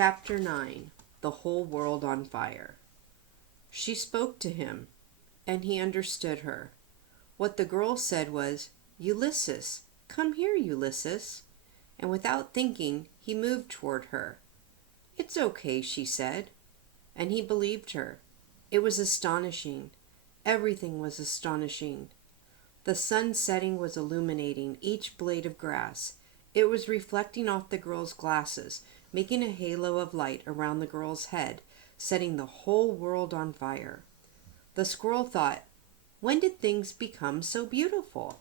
Chapter 9. The Whole World on Fire. She spoke to him, and he understood her. What the girl said was, "Ulysses, come here, Ulysses." And without thinking, he moved toward her. "It's okay," she said. And he believed her. It was astonishing. Everything was astonishing. The sun setting was illuminating each blade of grass. It was reflecting off the girl's glasses, making a halo of light around the girl's head, setting the whole world on fire. The squirrel thought, when did things become so beautiful?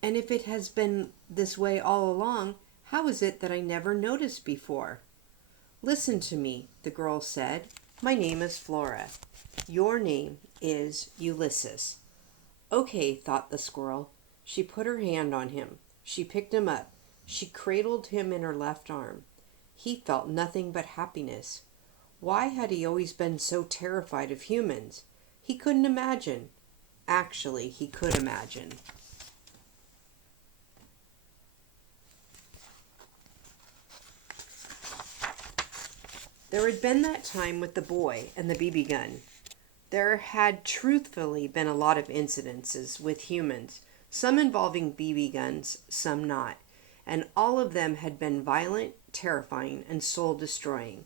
And if it has been this way all along, how is it that I never noticed before? "Listen to me," the girl said. "My name is Flora. Your name is Ulysses." "Okay," thought the squirrel. She put her hand on him. She picked him up. She cradled him in her left arm. He felt nothing but happiness. Why had he always been so terrified of humans? He couldn't imagine. Actually, he could imagine. There had been that time with the boy and the BB gun. There had truthfully been a lot of incidences with humans, some involving BB guns, some not, and all of them had been violent, terrifying, and soul-destroying.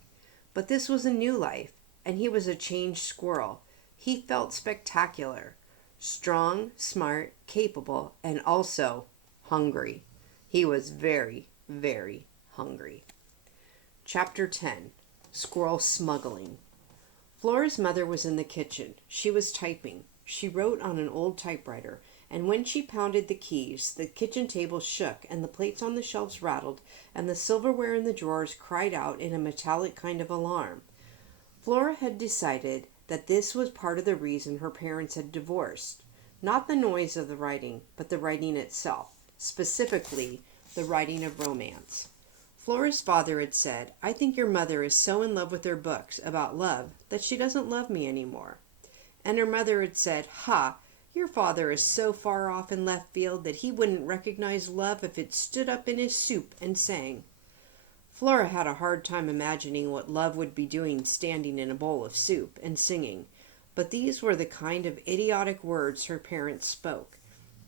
But this was a new life, and he was a changed squirrel. He felt spectacular, strong, smart, capable, and also hungry. He was very, very hungry. Chapter 10. Squirrel Smuggling. Flora's mother was in the kitchen. She was typing. She wrote on an old typewriter, and when she pounded the keys, the kitchen table shook, and the plates on the shelves rattled, and the silverware in the drawers cried out in a metallic kind of alarm. Flora had decided that this was part of the reason her parents had divorced. Not the noise of the writing, but the writing itself, specifically the writing of romance. Flora's father had said, "I think your mother is so in love with her books about love that she doesn't love me anymore." And her mother had said, "Ha, your father is so far off in left field that he wouldn't recognize love if it stood up in his soup and sang." Flora had a hard time imagining what love would be doing standing in a bowl of soup and singing, but these were the kind of idiotic words her parents spoke,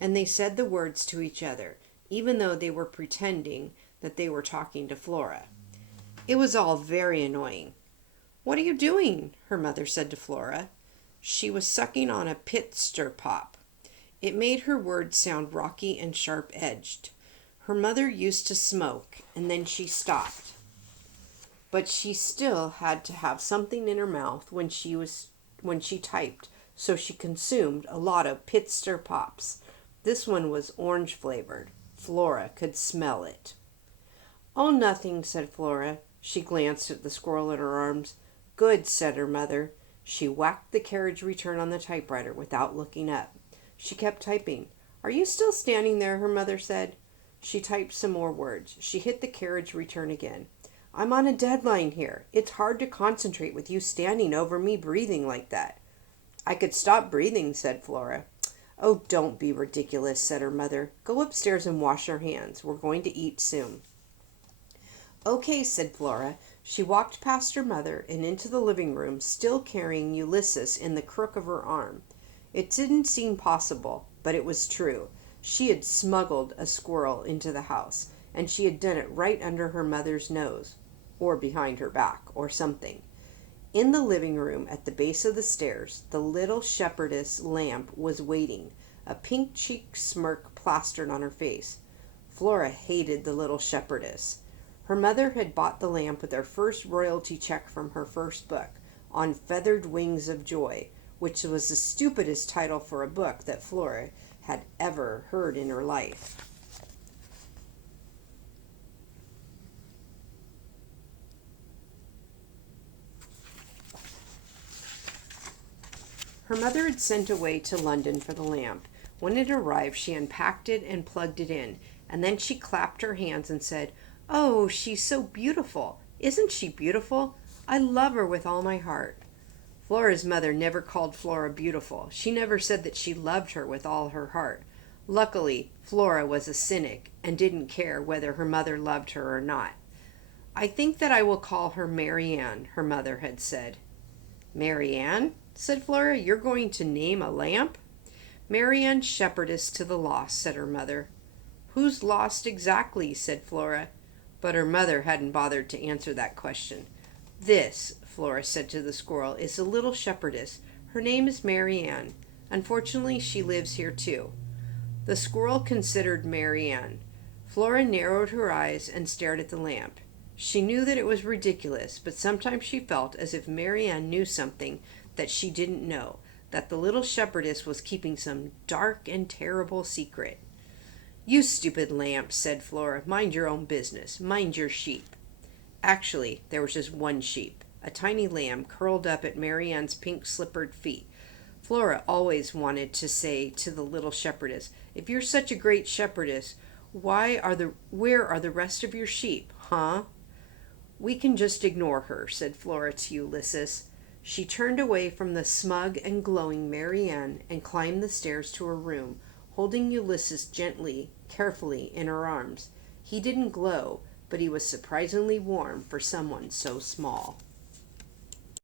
and they said the words to each other, even though they were pretending that they were talking to Flora. It was all very annoying. "What are you doing?" her mother said to Flora. She was sucking on a Pitster pop. It made her words sound rocky and sharp-edged. Her mother used to smoke, and then she stopped. But she still had to have something in her mouth when she typed, so she consumed a lot of Pitster pops. This one was orange flavored. Flora could smell it. "Oh, nothing," said Flora. She glanced at the squirrel in her arms. "Good," said her mother. She whacked the carriage return on the typewriter without looking up. She kept typing. "Are you still standing there?" her mother said. She typed some more words. She hit the carriage return again. "I'm on a deadline here. It's hard to concentrate with you standing over me breathing like that." "I could stop breathing," said Flora. "Oh, don't be ridiculous," said her mother. "Go upstairs and wash your hands. We're going to eat soon." "Okay," said Flora. She walked past her mother and into the living room, still carrying Ulysses in the crook of her arm. It didn't seem possible, but it was true. She had smuggled a squirrel into the house, and she had done it right under her mother's nose, or behind her back, or something. In the living room at the base of the stairs, the little shepherdess lamp was waiting, a pink-cheeked smirk plastered on her face. Flora hated the little shepherdess. Her mother had bought the lamp with her first royalty check from her first book, On Feathered Wings of Joy, which was the stupidest title for a book that Flora had ever heard in her life. Her mother had sent away to London for the lamp. When it arrived, she unpacked it and plugged it in, and then she clapped her hands and said, "Oh, she's so beautiful. Isn't she beautiful? I love her with all my heart." Flora's mother never called Flora beautiful. She never said that she loved her with all her heart. Luckily, Flora was a cynic and didn't care whether her mother loved her or not. I think that I will call her Mary Ann, her mother had said. Mary Ann? Said Flora. You're going to name a lamp? Mary Ann Shepherdess to the Lost, said her mother. Who's lost exactly? Said Flora. But her mother hadn't bothered to answer that question. This, Flora said to the squirrel, is a little shepherdess. Her name is Mary Ann. Unfortunately, she lives here too. The squirrel considered Mary Ann. Flora narrowed her eyes and stared at the lamp. She knew that it was ridiculous, but sometimes she felt as if Mary Ann knew something that she didn't know, that the little shepherdess was keeping some dark and terrible secret. You stupid lamp, said Flora. Mind your own business. Mind your sheep. Actually, there was just one sheep, a tiny lamb curled up at Mary Ann's pink slippered feet. Flora always wanted to say to the little shepherdess, if you're such a great shepherdess, where are the rest of your sheep, huh? We can just ignore her, said Flora to Ulysses. She turned away from the smug and glowing Mary Ann and climbed the stairs to her room, holding Ulysses gently, carefully in her arms. He didn't glow, but he was surprisingly warm for someone so small.